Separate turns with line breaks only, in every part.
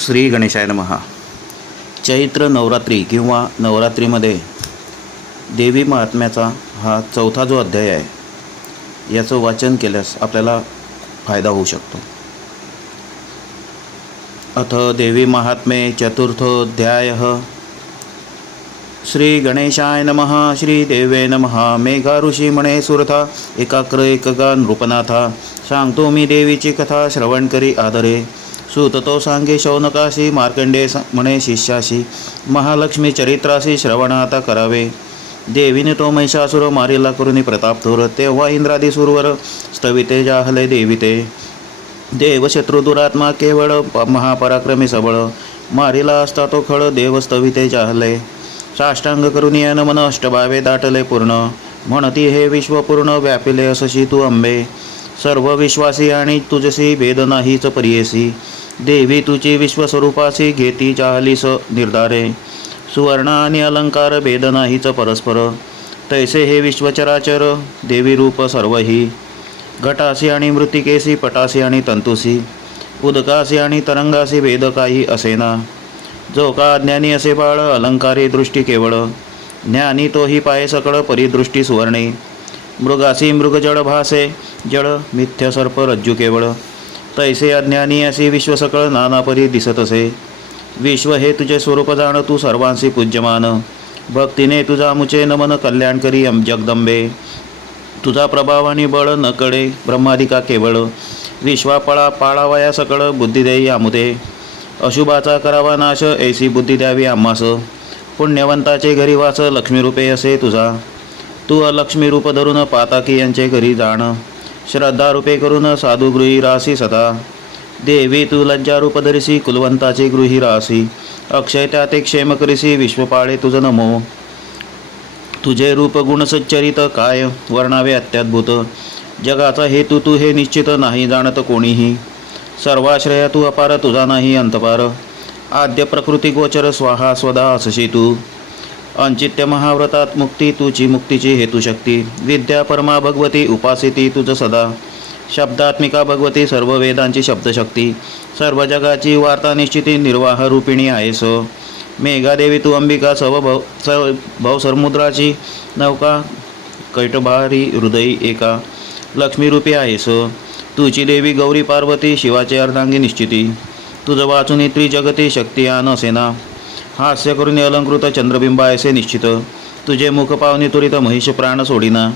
श्री गणेशाय नमहा चैत्र नवरात्री किंवा नवरात्रीमध्ये देवी महात्म्याचा हा चौथा जो अध्याय आहे याचं वाचन केल्यास आपल्याला फायदा होऊ शकतो. अथ देवी महात्मे चतुर्थोध्याय. श्री गणेशाय नमहा श्री देवे नमः मेघा ऋषी म्हणे सुरथा एकाग्र एकगा नृपनाथा सांगतो मी देवीची कथा श्रवण करी आदरे सूत तो सांगे शौनकाशी मार्कंडे स- म्हणे शिष्याशी महालक्ष्मी चरित्राशी श्रवण आता करावे देवीने तो महिषासुर मारिला करुणी प्रताप थोर तेव्हा इंद्रादी सुरवर स्तविते जाहले देविते। देवशत्रू दुरात्मा केवळ प- महापराक्रमी सबळ मारिला असता तो खळ देवस्तविते जाहले। साष्टांग करून मन अष्टभावे दाटले पूर्ण म्हणती हे विश्वपूर्ण व्यापिले असशी तू अंबे। सर्व विश्वासी आणि तुझसी भेद नाहीच परियेसी. देवी तुझी विश्वस्वरूपासी घेती चाहलीस निर्धारे. सुवर्ण आणि अलंकार भेद नाहीच परस्पर. तैसे हे विश्वचराचर देवी रूप सर्वही. घटासी आणि मृतिकेसी पटासी आणि तंतुसी. उदकासी आणि तरंगासी भेद काही असेना. जो का अज्ञानी असे बाळ अलंकारी दृष्टी केवळ. ज्ञानी तोही पाय सकळ परिदृष्टी सुवर्णे. मृगासी मृगजळ भासे जड मिथ्य सर्प रज्जू केवळ. तैसे अज्ञानी असे विश्वसकळ नानापरी दिसत असे. विश्व हे तुझे स्वरूप जाण तू सर्वांशी पूज्यमान. भक्तीने तुझा मुचे नमन कल्याण करी अं- जगदंबे. तुझा प्रभाव आणि बळ न कळे ब्रह्मादिका केवळ. विश्वा पळा पाळावया सकळ बुद्धी देई आमुदे. अशुभाचा करावा नाश ऐसी बुद्धी द्यावी आम्हास. पुण्यवंताचे घरी वास लक्ष्मीरूपे असे तुझा. तू अलक्ष्मीरूप धरून पाताकी यांचे घरी जाण. श्रद्धा रूपे करून साधू गृही सदा. देवी तू लज्जारूप धरिसी कुलवंताचे गृही रासी अक्षय त्याते क्षेम करिसी विश्वपाळे तुझ नमो. तुझे रूप गुणसच्चरित काय? वर्णावे अत्याद्भुत. जगाचा हेतू तू हे निश्चित नाही जाणत कोणीही. सर्वाश्रय तू अपार तुझा नाही अंतपार. आद्य प्रकृती गोचर स्वाहा स्वदा असशी तू. अंचित्य महाव्रतात मुक्ती तुझी मुक्तीची हेतुशक्ती. विद्या परमा भगवती उपासिती तुझ सदा. शब्दात्मिका भगवती सर्व वेदांची शब्दशक्ती. सर्व जगाची वार्ता निश्चिती निर्वाह रूपिणी आहेस मेघादेवी तू अंबिका सव भव स भवसमुद्राची नौका. कैटभारी हृदयी एका. लक्ष्मीरूपी आहेस तुझी देवी गौरी पार्वती शिवाची अर्धांगी निश्चिती. तुझं वाचून त्रिजगती शक्ती आन असेना हास्य करून अलंकृत चंद्रबिंब ऐसे निश्चित. तुझे मुख पावनी तुरित महिष प्राण सोडिना.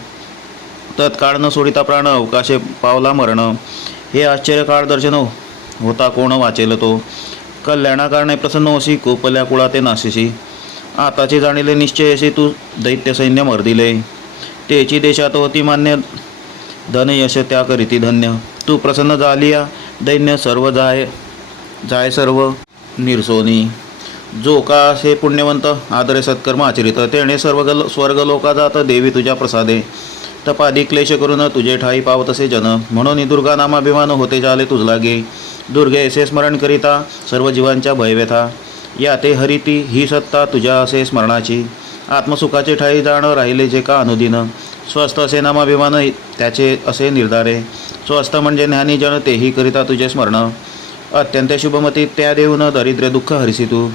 तत्काळ न सोडिता प्राण अवकाशे पावला मरण. हे आश्चर्यकाळ दर्शन होता कोण वाचेल तो? कल्याणाकारणे प्रसन्न होशी कोपल्या कुळाते नाशिशी. आताचे जाणिले निश्चयशी तू दैत्य सैन्य मर्दिले. तेची देशात होती मान्य धन यश त्या करीती धन्य. तू प्रसन्न झालिया दैन्य सर्व जाय जाय सर्व निरसोनी. जो का असे पुण्यवंत आदरे सत्कर्म आचरित तेणे सर्व गल स्वर्ग लोका जात देवी तुझ्या प्रसादे. तपादी क्लेश करून तुझे ठाई पावतसे जन म्हणून दुर्गा नामाभिमान होते जाले तुझला गे दुर्गे असे स्मरण करिता सर्व जीवांच्या भयव्यथा या ते हरिती ही सत्ता तुझ्या असे स्मरणाची. आत्मसुखाचे ठाई जाणं राहिले जे का अनुदिन. स्वस्थ असे नामाभिमान त्याचे असे निर्धारे. स्वस्थ म्हणजे ज्ञानी जन तेही करिता तुझे स्मरण. अत्यंत शुभमती त्या देऊन दरिद्र दुःख हरिसी तू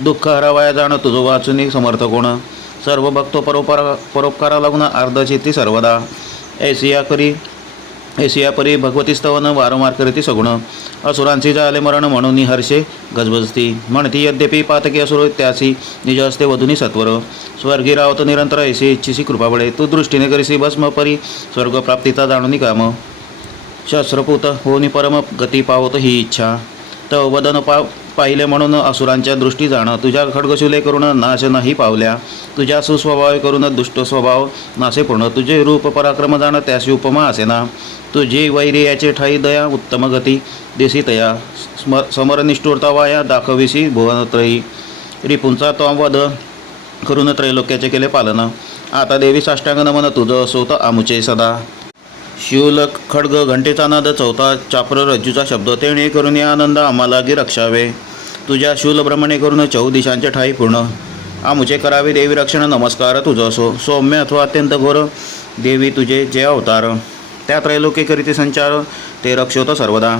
दुःख हरावाया जाणं तुझं वाचुनी समर्थ कोण सर्व भक्तो परोपरा परोपकारा लागून अर्धचित्ती सर्वदा. ऐसिया करी ऐसिया परी भगवती स्तवन वारंवार करीती सगुण. असुरांची जाले मरण म्हणून हर्षे गजबजती. म्हणती यद्यपि पातकी असुर त्यासी निज असते वधुनी सत्वर. स्वर्गी रावत निरंतर ऐसी इच्छिसी कृपाबळे. तू दृष्टीने करीसी भस्म परी स्वर्गप्राप्तीचा जाणूनी काम. शस्त्रपूत होनी परम गती पावत ही इच्छा. तव वदन पा पाहिले म्हणून असुरांच्या दृष्टी जाणं तुझ्या खडगशुले करून नाश नाही पावल्या. तुझ्या सुस्वभाव करून दुष्ट स्वभाव नासे पूर्ण तुझे रूप पराक्रम जाणं त्याशी उपमा असेना. तुझी वैर्याचे ठाई दया उत्तम गती. देसी तया स्म समरनिष्ठुरता वाया दाखविसी भुवनत्रयी. रिपुंचा तो वध करून त्रैलोक्याचे केले पालन. आता देवी साष्टांग नमन तुझं असोत आमुचे सदा. शिवलक खडग घंटेचा नाद चौथा चापर रज्जूचा शब्द. तेणे करून या आनंद आम्हाला गी रक्षावे. तुझ्या शूलभ्रमणे करून चौ दिशांचे ठाई पूर्ण. आमुचे करावे देवी रक्षण नमस्कार तुझं असो सौम्य अथवा अत्यंत घोर. देवी तुझे जे अवतार. त्या त्रैलोके करीते संचार ते रक्षोत सर्वदा.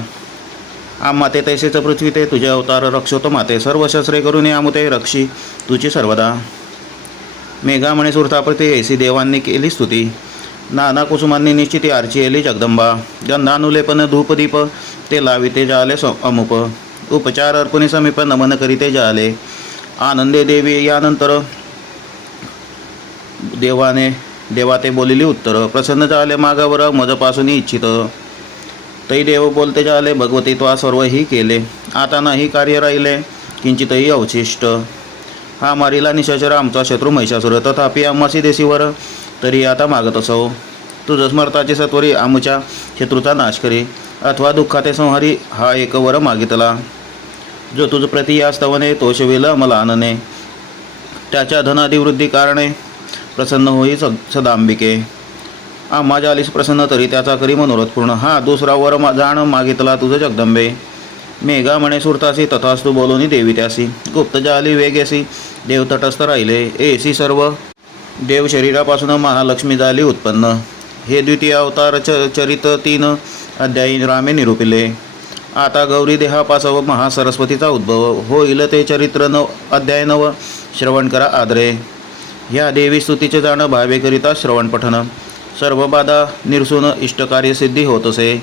आम्हाते तैसेच पृथ्वी ते तुझे अवतार रक्षोतो माते. सर्व शस्त्रे करून आमुते रक्षी तुझी सर्वदा. मेघा म्हणे सुरताप्रती ऐसी देवांनी केली स्तुती. नाना कुसुमांनी निश्चिती आरची एली जगदंबा. गंधानुलेपन धूपदीप ते लाविते जाले अमुप. उपचार अर्पणी समीप नमन करीते जाले. आनंदे देवी यानंतर देवाने देवा ते बोलिली उत्तर प्रसन्न झाले मागावर मजपासून इच्छित. तै देव बोलते झाले भगवती त्वा सर्वही केले. आता नाही कार्य राहिले किंचितही अवशिष्ट. हा मारिला निशाचर आमचा शत्रू महिषासुर तथापि आम्हासी देशीवर तरी आता मागत असो तुझ स्मरताचे सत्वरी आमच्या शत्रूचा नाश करी अथवा दुःखाते संहारी हा एक वर मागितला. जो तुझ प्रति या स्तवने मला आनने त्याच्या धनाधिवृद्धी कारणे प्रसन्न होई सद सदांबिके. हा माझ्या आलीस प्रसन्न तरी त्याचा करी मनोरथ पूर्ण. हा दुसरा वर मा जाण मागितला तुझं जगदंबे. मेघा म्हणे सुरतासी तथास्तु बोलोनी देवी त्यासी. गुप्तजा आली वेगेसी देव तटस्थ राहिले. एसी सर्व. देव शरीरापासून महालक्ष्मी झाली उत्पन्न. हे द्वितीय अवतार च चरित तीन अध्यायी रामे निरूपिले. आता गौरी देहापासव महासरस्वतीचा उद्भव. होईल ते चरित्र नव अध्याय नव. श्रवण करा आदरे. ह्या देवी स्तुतीचे जाणं भावेकरिता श्रवण पठन. सर्व बाधा निरसून इष्टकार्य सिद्धी होत असे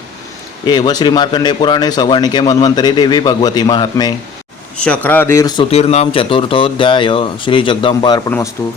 एव श्री मार्कंडे पुराणे सवर्णिके मन्वंतरी देवी भगवती महात्मे. शक्राधीर स्तुतीर्नाम चतुर्थोध्याय. श्री जगदंबार्पणमस्तू